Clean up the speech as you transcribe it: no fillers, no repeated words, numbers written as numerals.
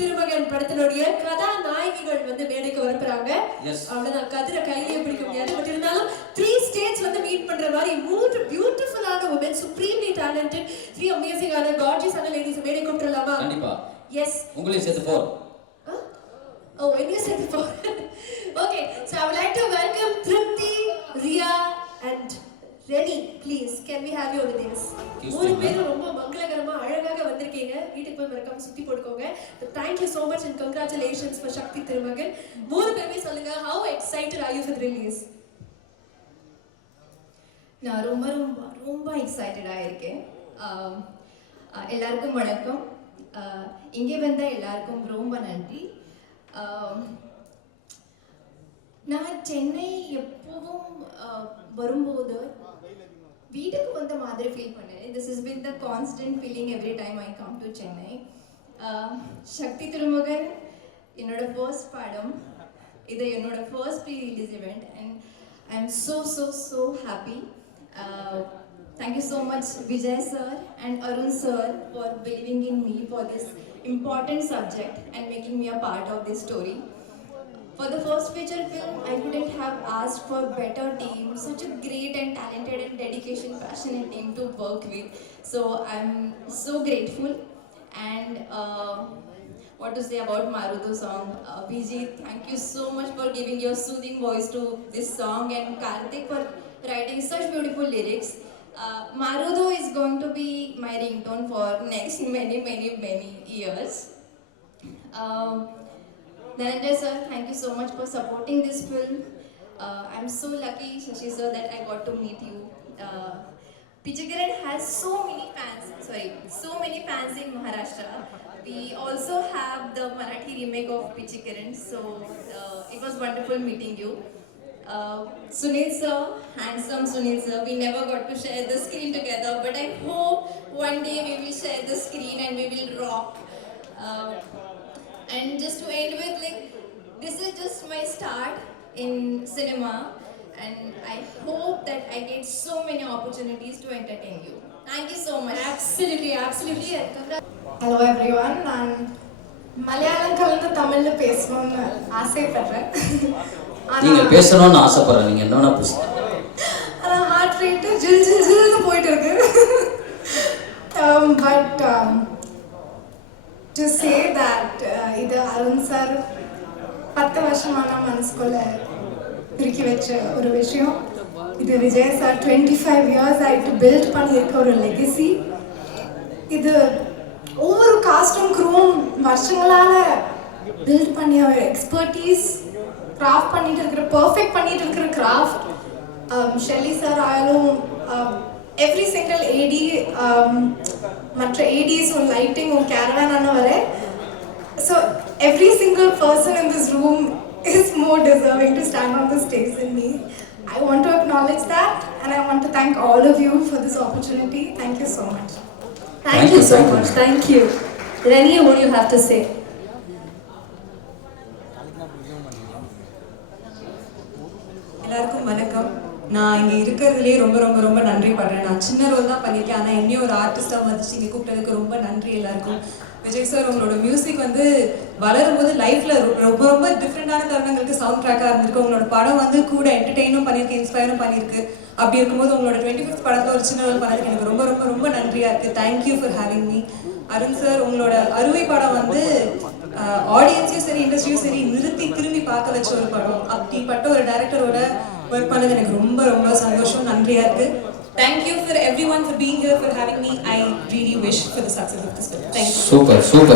திருமகன் படத்தினுடைய கதாநாயகிகள் வந்து மேடைக்கு வரப்போறாங்க. அவ்வளவுதான், கதிரை கையிலே பிடிக்க முடியாது. பட் இருந்தாலும் 3 states வந்து மீட் பண்ற மாதிரி 3 பியூட்டிஃபுல்லான women, supremely talented, 3 amazing ஆன gorgeous ஆன ladies மேடை கூப்பிடலாமா? கண்டிப்பா. எஸ். உங்களையும் சேர்த்து 4. Oh, when you said 4. Okay, so I would like to welcome Tripti, Ria and Reni. Please, can we have you on the dais? மூணு பேரும் ரொம்ப மங்களகரமா அழகாக வந்திருக்கீங்க. வீட்டுக்கு போய் மறக்காம சுத்தி போடுங்க. Thank you so much and congratulations for Shakti Thirumagan. மூணு பேருமே சொல்லுங்க, how excited are you for the release? நான் ரொம்ப ரொம்ப ரொம்ப எக்ஸைட்டடாக இருக்கேன். எல்லாருக்கும் வணக்கம். இங்கே வந்த எல்லாருக்கும் ரொம்ப நன்றி. நான் சென்னை எப்பவும் வரும்போது வீட்டுக்கு வந்த மாதிரி ஃபீல் பண்ணேன். This is been the constant feeling every time I come to Chennai. Sakthi Thirumagan என்னோட ஃபர்ஸ்ட் படம், இது என்னோட first pre release event and I am so happy. Thank you so much Vijay sir and Arun sir for believing in me for this important subject and making me a part of this story. For the first feature film, I couldn't have asked for better team, such a great and talented and passionate team to work with. So I'm so grateful. And what to say about Marudu song? Vijay, thank you so much for giving your soothing voice to this song, and Karthik for writing such beautiful lyrics. Marudu is going to be my ringtone for next many years. Dhananjay sir, thank you so much for supporting this film. I'm so lucky, Shashi sir, that I got to meet you. Pichikiran has so many fans in Maharashtra. We also have the Marathi remake of Pichikiran, so it was wonderful meeting you. Sunil sir, handsome Sunil sir, we never got to share the screen together, but I hope one day we will share the screen and we will rock. And just to end with, like, this is just my start in cinema, and I hope that I get so many opportunities to entertain you. Thank you so much. Absolutely. Hello everyone. நான் மலையாளம் கலந்து தமிழ்ல பேசணும்னு ஆசைப்படுறேன். நீங்க பேசணும்னு ஆசைப்படுறேன், நீங்க என்னன்னா பேசுங்க. ஆனா ஹார்ட் ரேட் ஜில்னு போயிட்டு இருக்கு. But to say that இது அருண் சார் 10 வருஷமான மனசுக்குள்ள திருக்கி வச்ச ஒரு விஷயம். இது விஜய் சார் 25 years ஆயிட்டு பில்ட் பண்ணியிருக்க ஒரு லெகசி. இது ஒவ்வொரு காஸ்டும் க்ரூவும் வருஷங்களால பில்ட் பண்ணிய ஒரு எக்ஸ்பர்டீஸ், கிராஃப்ட் பண்ணிட்டு இருக்கிற பர்ஃபெக்ட் பண்ணிட்டு இருக்கிற கிராஃப்ட். ஷெல்லி சார் ஆயாலும் எவ்ரி சிங்கிள் ஏடி, மற்ற ஏடிஸும் லைட்டிங்கும் கேரவானான வரை. So every single person in this room is more deserving to stand on the stage than me. I want to acknowledge that, and I want to thank all of you for this opportunity. Thank you so much. Thank you so much. Thank you. Reni, what do you have to say? எல்லாருக்கும் வணக்கம். நான் இங்கே இருக்கிறதுலேயே ரொம்ப நன்றி படுறேன். நான் சின்ன ரோல் தான் பண்ணியிருக்கேன், ஆனால் என்னையும் ஒரு ஆர்டிஸ்டாக வந்துச்சு இங்கே கூப்பிட்டதுக்கு ரொம்ப நன்றி எல்லாருக்கும். விஜய் சார், உங்களோட மியூசிக் வந்து வளரும்போது லைஃப்பில் ரொம்ப டிஃப்ரெண்டான தருணங்களுக்கு சவுண்ட் ட்ராக்காக இருந்திருக்கு. உங்களோட படம் வந்து கூட என்டர்டெயினும் பண்ணியிருக்கு, இன்ஸ்பயரும் பண்ணியிருக்கு. அப்படி இருக்கும்போது உங்களோட 25th படத்தில் ஒரு சின்ன ரோல் பண்ணதுக்கு எனக்கு ரொம்ப நன்றியாக இருக்குது. Thank you for having me. Arun சார், உங்களோட அறுவை படம் வந்து ஆடியன்ஸையும் சரி இண்டஸ்ட்ரியும் சரி நிறுத்தி திரும்பி பார்க்க வச்ச ஒரு படம். அப்படிப்பட்ட ஒரு டைரக்டரோட ஒர்க் பண்ணது எனக்கு ரொம்ப சந்தோஷம், நன்றியா இருக்கு. Thank you for everyone for being here, for having me. I really wish for the success of this film. Thank you. Super.